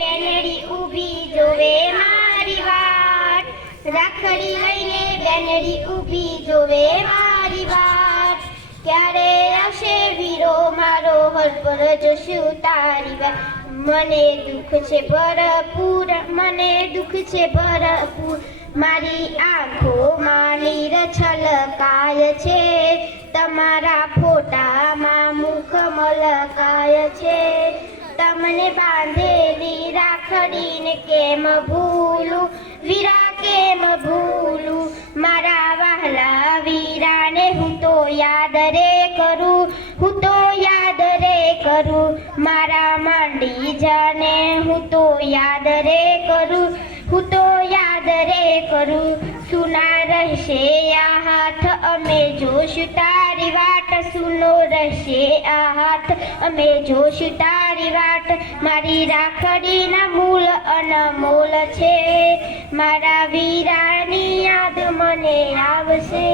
બેનડી ઊભી જોવે મારી વાટ, રાખડી લઈને બેનડી ઊભી જોવે મારી વાટ, ક્યારે આવશે વીરો મારો હરપર જોશું તારી વાત, મને દુઃખ છે ભરપૂર, મને દુઃખ છે ભરપૂર, મારી આંખોમાં નીર છલકાય છે, તમારા ફોટામાં મુખ મલકાય છે, તમને બાંધેલી રાખડીને કેમ ભૂલું, વીરા કેમ ભૂલું, મારા વહાલા વીરાને હું તો યાદ રે કરું, હું તો યાદ રે કરું, મારા માંડી જાને હું તો યાદ રે કરું, હું તો યાદ રે કરું, સુના રહેશે આ હાથ અમે જોશું તારી વાટ, સુનો રહેશે આ હાથ અમે જોશું તારી વાટ, મારી રાખડીના મૂલ અનમોલ છે, મારા વીરાની યાદ મને આવશે.